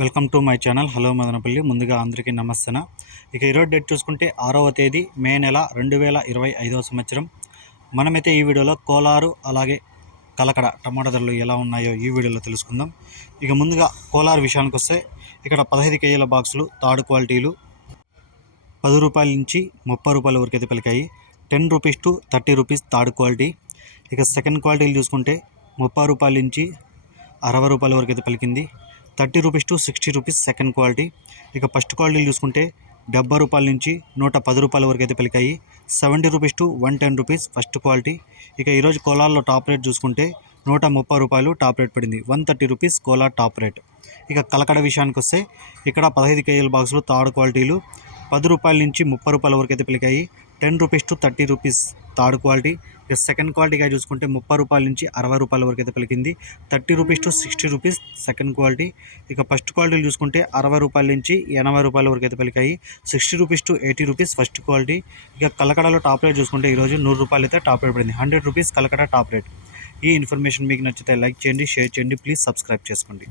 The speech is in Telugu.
Welcome to my channel. Hello Madanapalle. ముందుగా అందరికీ నమస్తన ఇక ఈరోజు డేట్ చూసుకుంటే ఆరవ తేదీ మే నెల రెండు వేల ఇరవై ఐదవ సంవత్సరం. మనమైతే ఈ వీడియోలో కోలారు అలాగే కలకడ టమాటా ధరలు ఎలా ఉన్నాయో ఈ వీడియోలో తెలుసుకుందాం. ఇక ముందుగా కోలారు విషయానికి వస్తే ఇక్కడ పదహైదు కేజీల బాక్సులు తాడు క్వాలిటీలు పది రూపాయల నుంచి ముప్పై రూపాయల వరకు అయితే పలికాయి. Ten rupees to thirty rupees third quality. ఇక సెకండ్ క్వాలిటీలు చూసుకుంటే ముప్పై రూపాయల నుంచి అరవై రూపాయల వరకు అయితే పలికింది. Thirty rupees to sixty rupees second quality. ఇక ఫస్ట్ క్వాలిటీలు చూసుకుంటే డెబ్బై రూపాయల నుంచి నూట పది రూపాయల వరకు అయితే పలికాయి. Seventy rupees to one ten rupees first quality. ఇక ఈరోజు కోలాల్లో టాప్ రేట్ చూసుకుంటే నూట ముప్పై రూపాయలు టాప్ రేట్ పడింది. వన్ థర్టీ రూపీస్ కోలా టాప్ రేట్. ఇక కలకడ విషయానికి వస్తే ఇక్కడ పదహైదు కేజీల బాక్సులు థర్డ్ క్వాలిటీలు. పది రూపాయల నుంచి ముప్పై రూపాయల వరకు అయితే పిలికాయి ten rupees to thirty rupees third quality. ఇక సెకండ్ క్వాలిటీగా చూసుకుంటే ముప్పై రూపాయల నుంచి అరవై రూపాయల వరకు అయితే పలికింది thirty rupees to sixty rupees second quality. ఇక ఫస్ట్ క్వాలిటీలు చూసుకుంటే అరవై రూపాయల నుంచి ఎనభై రూపాయల వరకు అయితే పలికాయి sixty rupees to eighty rupees first quality. ఇక కలకడలో టాప్ రేట్ చూసుకుంటే ఈరోజు నూరు రూపాయలు అయితే టాప్ రేట్ పడింది. Hundred rupees Kalakada top rate. ఈ ఇన్ఫర్మేషన్ మీకు నచ్చితే లైక్ చేయండి షేర్ చేయండి ప్లీజ్ సబ్స్క్రైబ్ చేసుకోండి.